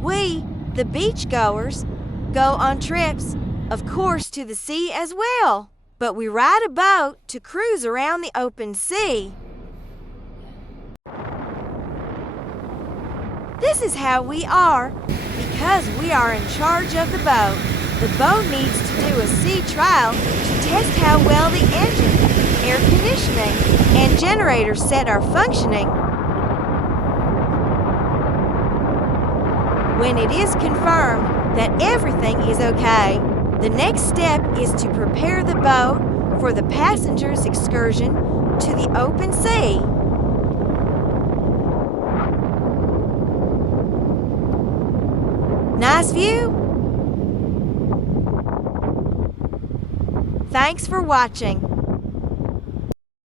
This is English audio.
We, the beachgoers, go on trips, of course, to the sea as well. But we ride a boat to cruise around the open sea. This is how we are, because we are in charge of the boat. The boat needs to do a sea trial to test how well the engine, air conditioning, and generator set are functioning. When it is confirmed that everything is okay, the next step is to prepare the boat for the passengers' excursion to the open sea. Nice view? Thanks for watching.